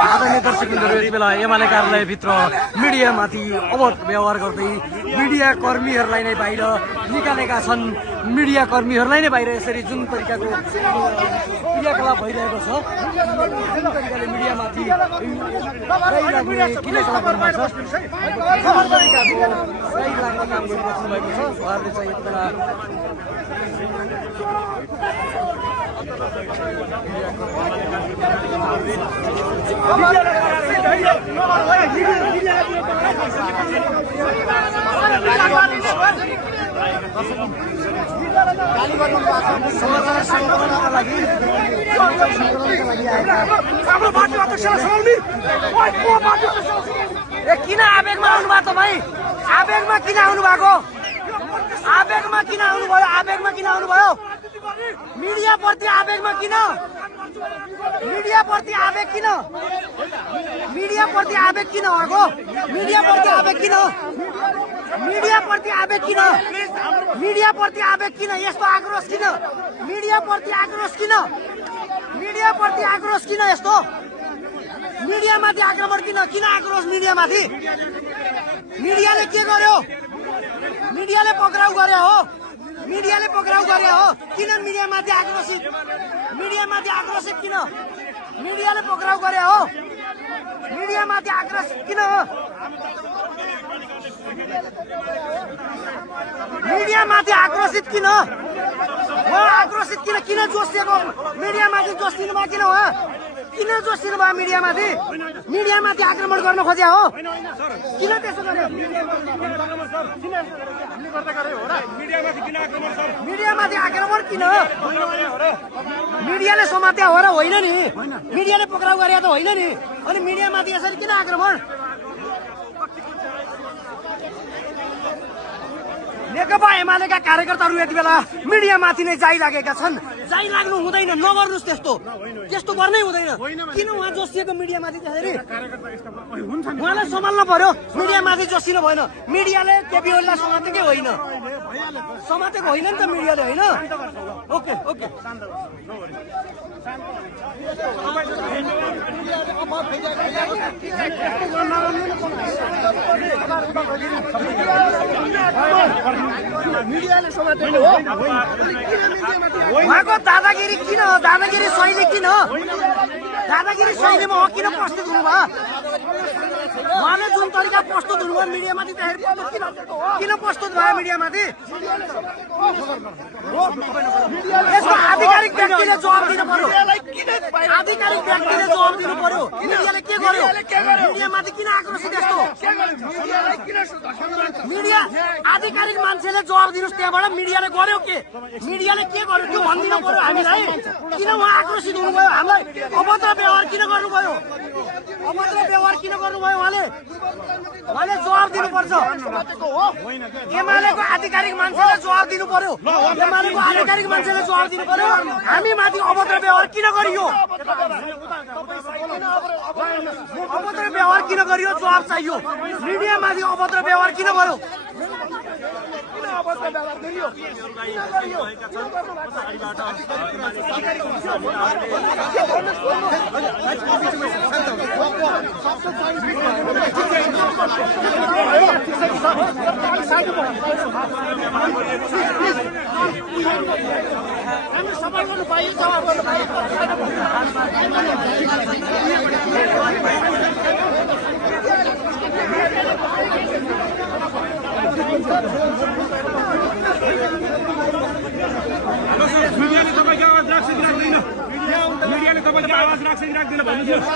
आदरणीय दर्शकबिन्दुहरु, यति बेला एमाले कार्यालयभित्र मिडियामाथि अवध व्यवहार गर्दै मिडिया कर्मीहरूलाई नै बाहिर निकालेका छन्। मिडिया कर्मीहरूलाई नै बाहिर यसरी जुन तरिकाको क्रियाकलाप भइरहेको छ, जुन तरिकाले मिडियामाथि क्रियाकलाप गर्नुभएको छ, जुन तरिकाको सही लाग्ने काम गरिराख्नु भएको छ, उहाँहरूले चाहिँ यति बेला समाचार सङ्कलनका लागि किन आवेगमा आउनुभयो तपाईँ? आवेगमा किन आउनुभएको? आवेगमा किन आउनुभयो? आवेगमा किन आउनुभयो? मिडियाप्रति आवेगमा किन? मिडियाप्रति आवेग किन? मिडियाप्रति आवेग किन? अर्को मिडियाप्रति आवेग किन? मिडियाप्रति आवेग किन? मिडियाप्रति आवेग किन? यस्तो आक्रोश किन? मिडियाप्रति आक्रोश किन? मिडियाप्रति आक्रोश किन? यस्तो मिडियामाथि आक्रमण किन? किन आक्रोश मिडियामाथि? मिडियाले के गर्यो? मिडियाले पक्राउ गरे हो? मिडियाले पक्राउ गरे हो? किन मिडियामाथि आक्रोशित? मिडियामाथि आक्रोशित किन? मिडियाले पक्राउ गरे हो? मिडियामाथि आक्रोशित किन हो? मिडियामाथि आक्रोशित किन? आक्रोशित किन? किन जोसिएको? मिडियामाथि जोसिनु भयो किन? हो किन जोसिनु भयो? मिडियामाथि मिडियामाथि आक्रमण गर्न खोजे हो? किन त्यसो गर्यो? मिडियामाथि आक्रमण किन? मिडियाले समात्या हो र होइन नि? मिडियाले पक्राउ गरे त होइन नि? अनि मिडियामाथि यसरी किन आक्रमण? नेकपा एमालेका कार्यकर्ताहरू यति बेला मिडियामाथि नै जाइ लागेका छन्। जाइ लाग्नु हुँदैन, नगर्नुहोस् त्यस्तो, त्यस्तो गर्नै हुँदैन। किन उहाँ जोसिएको मिडियामाथि? त्यसरी उहाँलाई सम्हाल्नु पर्यो। मिडियामाथि जोसिनु भएन। मिडियाले केपी ओलीलाई समातेकै होइन, समातेको होइन नि त मिडियाले, होइन? ओके ओके उहाँको दादागिरी किन हो? दादागिरी शैली किन हो? दादागिरी शैलीमा हो किन प्रस्तुत हुनुभयो? उहाँले जुन तरिका प्रस्तुत हुनुभयो मिडियामाथि, किन प्रस्तुत भयो मिडियामाथि? यसको आधिकारिक व्यक्तिले जवाब दिनु पर्यो। आधिकारिक व्यक्तिले जवाब दिनु पर्यो। मिडियाले के गर्यो? मिडियामाथि किन आक्रोशित यस्तो? मिडिया आधिकारिक मान्छेले जवाब दिनुहोस्। त्यहाँबाट मिडियाले गर्यो के? मिडियाले के गर्यो त्यो भनिदिनु पर्यो हामीलाई। किन उहाँ आक्रोशित हुनुभयो? हामीलाई अभद्र व्यवहार किन गर्नुभयो? अभद्र व्यवहार किन गर्नुभयो? उहाँले जवाब दिनुपर्छ। एमालेको आधिकारिक मान्छेले जवाब दिनु पर्यो। एमालेको आधिकारिक मान्छेले जवाब दिनु पर्यो। हामी माथि अभद्र व्यवहार किन गरियो? अभद्र व्यवहार किन गरियो? जवाब चाहियो। मिडियामाथि अभद्र व्यवहार किन गर्यो? सवाल गर्नु पाइयो, जवाब गर्नु पाइयो। मिडियाले तपाईँको आवाज राख्छ कि राख्दैन? मिडियाले तपाईँको आवाज राख्छ कि राख्दैन भन्नुहोस्।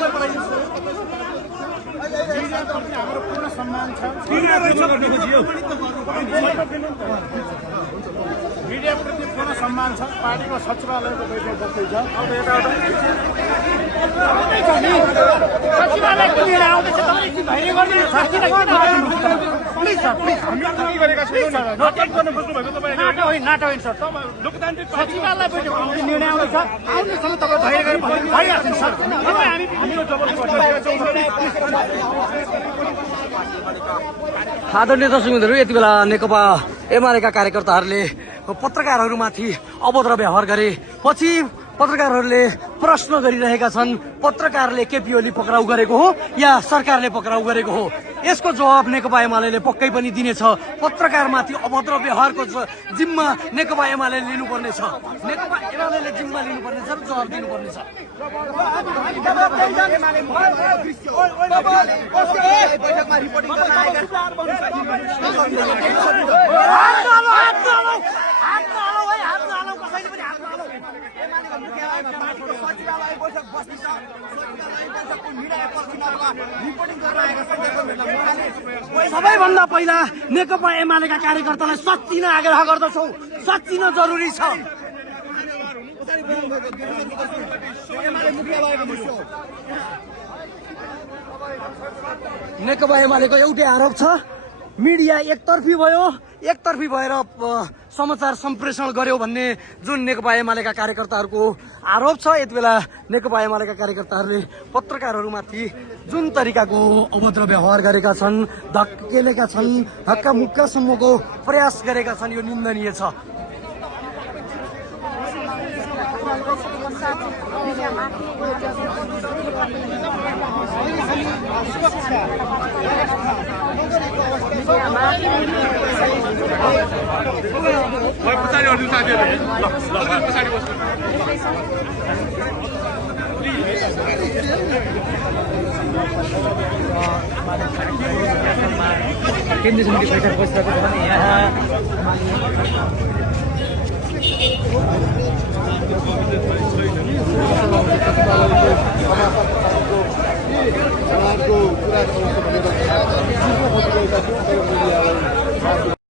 हाम्रो पूर्ण सम्मान छ। मिडियाप्रति पूर्ण सम्मान छ। पार्टीको सचिवालयको बैठक बस्दैछ। सचिवालयको निर्णय आउँदैछ। प्लिज सर प्लिज हामी गरेका छैनौँ नि नाटक गर्न खोज्नु भएको तपाईँ नाटक होइन सर लोकतान्त्रिक सचिवालय बैठक आउने निर्णय आउँदैछ आउनेछ तपाईँ धैर्य गरी भइहाल्छ सर आदरणीय दर्शक मित्रहरू यति बेला नेकपा एमालेका कार्यकर्ताहरूले पत्रकारहरूमाथि अभद्र व्यवहार गरे पछि पत्रकारहरूले प्रश्न गरिरहेका छन् पत्रकारले केपी ओली पक्राउ गरेको हो या सरकारले पक्राउ गरेको हो यसको जवाब नेकपा एमाले पक्कै पनि दिनेछ पत्रकारमाथि अभद्र व्यवहारको जिम्मा नेकपा एमाले लिनुपर्नेछ नेकपा एमाले जिम्मा लिनुपर्नेछ र जवाब दिनुपर्नेछ सबैभन्दा पहिला नेकपा एमालेका कार्यकर्तालाई सच्चिन आग्रह गर्दछौ सच्चिन जरुरी छ नेकपा एमालेको एउटै आरोप छ मिडिया एकतर्फी भएर समाचार सम्प्रेषण गर्यो भन्ने जुन नेकपा एमालेका कार्यकर्ताहरूको आरोप छ यति बेला नेकपा एमालेका कार्यकर्ताहरूले पत्रकारहरूमाथि जुन तरिकाको अभद्र व्यवहार गरेका छन् धक्केलेका छन् हक्का मुक्कासम्मको प्रयास गरेका छन् यो निन्दनीय छ पछाडि अरू साथीहरू पछाडि बस्नु केन्द्रीय समिति बैठक बसिरहेको छ भने यहाँ को कुरा